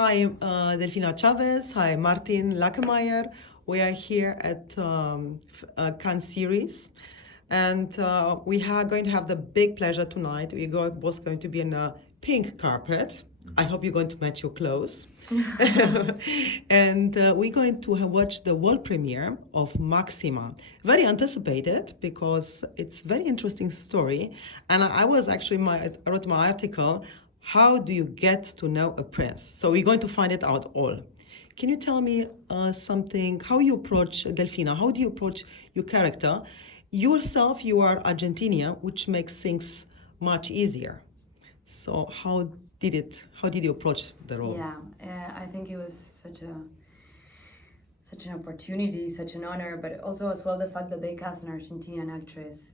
Hi, Delfina Chaves. Hi, Martijn Lakemeier. We are here at Canneseries, and we are going to have the big pleasure tonight. We're both going to be in a pink carpet. I hope you're going to match your clothes. And we're going to watch the world premiere of Máxima. Very anticipated because it's a very interesting story. And I was actually, I wrote my article, How Do You Get to Know a Prince? So we're going to find it out all. Can you tell me something, how you approach, Delfina, how do you approach your character? Yourself, you are Argentina, which makes things much easier. So how did you approach the role? Yeah, I think it was such an opportunity, such an honor, but also as well the fact that they cast an Argentinian actress.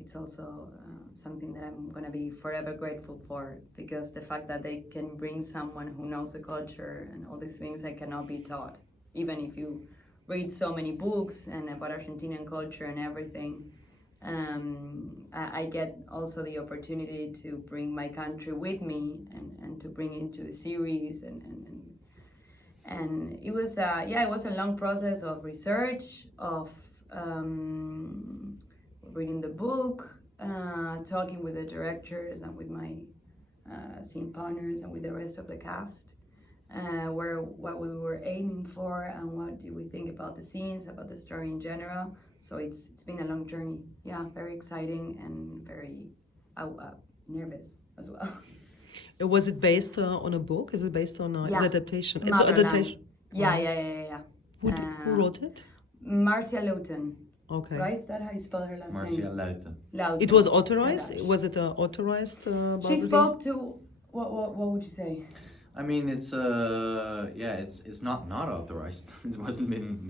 It's also something that I'm gonna be forever grateful for, because the fact that they can bring someone who knows the culture and all these things that cannot be taught, even if you read so many books and about Argentinian culture and everything. I get also the opportunity to bring my country with me and to bring into the series and it was it was a long process of research, of reading the book, talking with the directors and with my scene partners and with the rest of the cast, what we were aiming for and what do we think about the scenes, about the story in general. So it's been a long journey. Yeah, very exciting and very nervous as well. Was it based on a book? Is it based on an adaptation? It's an Motherland. adaptation. Yeah. Who wrote it? Marcia Lowton. Okay. Right? Is that how you spell her last Marcia name? Lowton. It was authorized? Was it authorized biography? She spoke to what would you say? I mean, it's not authorized. It hasn't been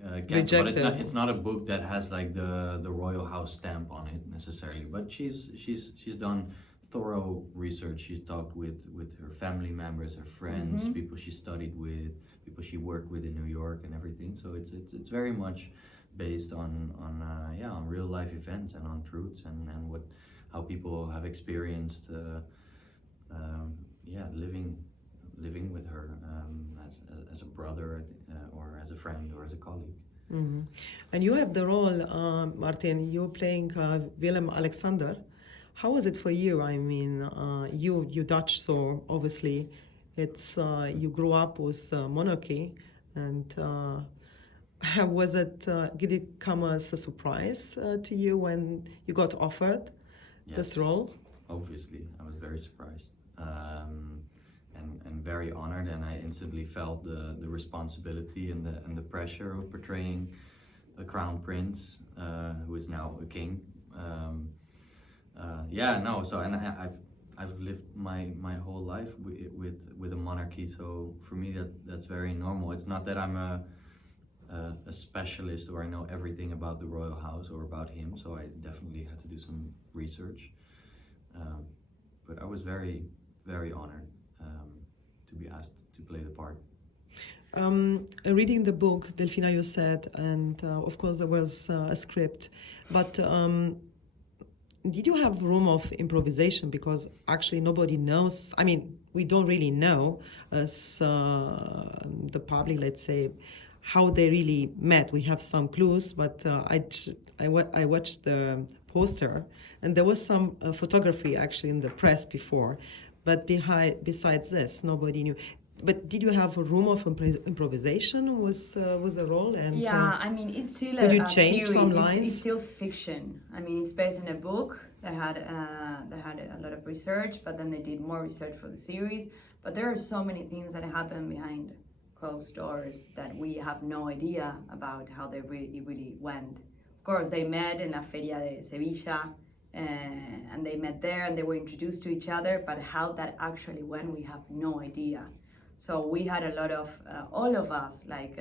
canceled, Rejected. but it's not a book that has like the royal house stamp on it necessarily. But she's done thorough research. She's talked with her family members, her friends, people she studied with, people she worked with in New York and everything. So it's very much based on real life events and on truths and how people have experienced living with her as a brother or as a friend or as a colleague. Mm-hmm. And you have the role, Martijn, you're playing Willem-Alexander. How was it for you? I mean, you Dutch, so obviously it's you grew up with monarchy, and was it did it come as a surprise to you when you got offered this role? Obviously, I was very surprised and very honored, and I instantly felt the responsibility and the pressure of portraying a crown prince who is now a king. I've lived my whole life with a monarchy, so for me that's very normal. It's not that I'm a specialist or I know everything about the royal house or about him, so I definitely had to do some research. But I was very, very honored to be asked to play the part. Reading the book, Delfina, you said, and of course there was a script, but did you have room of improvisation? Because actually nobody knows, I mean, we don't really know as the public, let's say, how they really met. We have some clues, but I watched the poster, and there was some photography actually in the press before, but besides this, nobody knew. But did you have a room of improvisation with the role? And I mean, it's still could you a change series. some lines? It's still fiction. I mean, it's based on a book that had a lot of research, but then they did more research for the series. But there are so many things that happen behind closed doors that we have no idea about how they really went. Of course, they met in La Feria de Sevilla, and they met there and they were introduced to each other, but how that actually went, we have no idea. So we had a lot of, all of us, like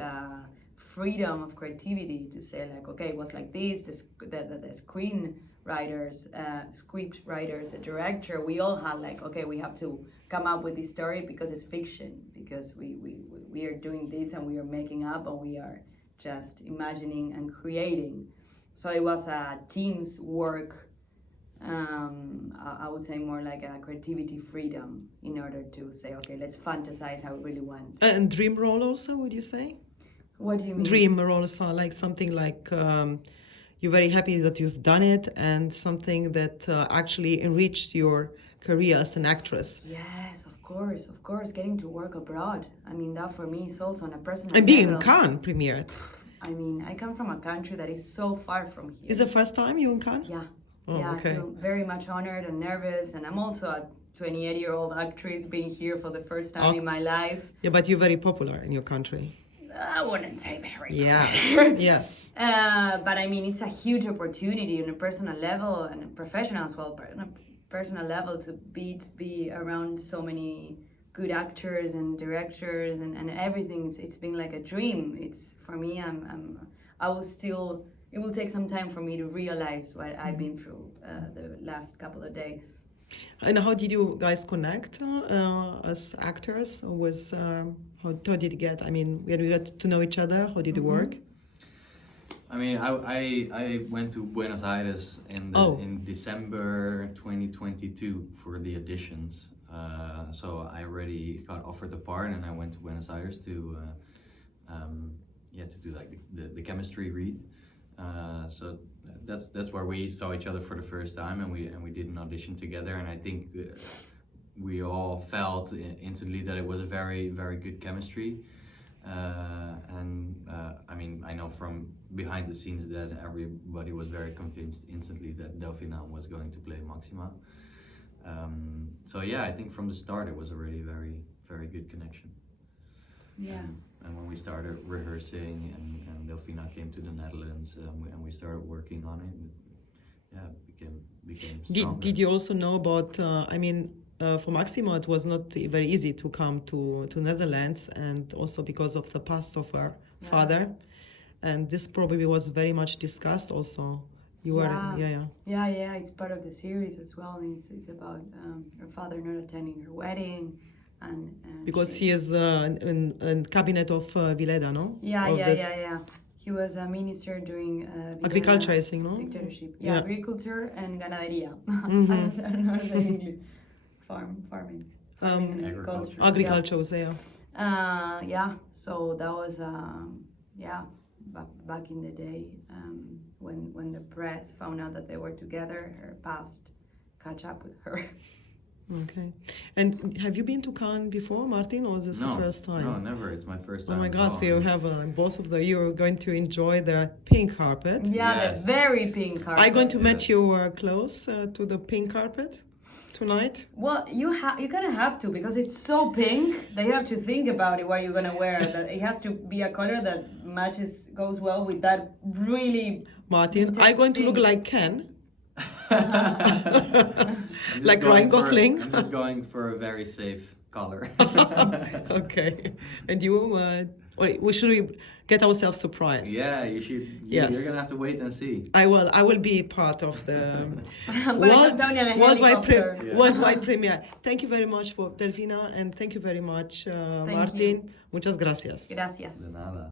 freedom of creativity to say like, okay, it was like this, the screenwriters, script writers, the director, we all had like, okay, we have to come up with this story because it's fiction, because we are doing this and we are making up and we are just imagining and creating. So it was a team's work I would say more like a creativity freedom in order to say, okay, let's fantasize how we really want. And dream role also, would you say? What do you mean? Dream roles are like something like you're very happy that you've done it, and something that actually enriched your career as an actress. Yes, of course. Getting to work abroad. I mean, that for me is also on a personal And being in level. Cannes premiered. I mean, I come from a country that is so far from here. Is the first time you in Cannes? Yeah. Oh, yeah, okay. I feel very much honored and nervous, and I'm also a 28-year-old actress being here for the first time in my life. Yeah, but you're very popular in your country. I wouldn't say very Yes, popular. yes. But I mean, it's a huge opportunity on a personal level and a professional as well, but on a personal level to be around so many good actors and directors and everything. It's been like a dream. It's for me. It will take some time for me to realize what I've been through the last couple of days. And how did you guys connect as actors? How did you get? I mean, when you got to know each other, how did it work? I mean, I went to Buenos Aires in December 2022 for the auditions. So I already got offered the part, and I went to Buenos Aires to do like the chemistry read. So that's where we saw each other for the first time, and we did an audition together, and I think we all felt instantly that it was a very, very good chemistry. I mean, I know from behind the scenes that everybody was very convinced instantly that Delfina was going to play Máxima. So yeah, I think from the start it was already a very, very good connection. Yeah. And when we started rehearsing and Delfina came to the Netherlands and we started working on it, it became stronger. Did you also know about, for Máxima it was not very easy to come to Netherlands, and also because of the past of her father. And this probably was very much discussed also. Yeah, it's part of the series as well. It's about her father not attending her wedding. And because he is in cabinet of Vileda, no? Yeah. He was a minister during agriculture, I think, no? Dictatorship. Yeah, agriculture and ganadería. I don't know how to say in English. Farming and agriculture. Agriculture, yeah. So that was back in the day when the press found out that they were together, her past catch up with her. Okay. And have you been to Cannes before, Martijn, or is this the first time? No, never. It's my first time. Oh my God, so you have both of you're going to enjoy the pink carpet. Yeah, the very pink carpet. Are you going to match your clothes to the pink carpet tonight? Well, you're gonna have to, because it's so pink that you have to think about it, what you're gonna wear. That it has to be a color that goes well with that really. Martijn, are you going to look like Ken? Like Ryan Gosling? I'm just going for a very safe color. Okay. And you, should we get ourselves surprised? Yeah, you should. Yes. You're going to have to wait and see. I will be part of the worldwide premiere. Thank you very much for Delfina, and thank you very much, Martijn. You. Muchas gracias. Gracias. De nada.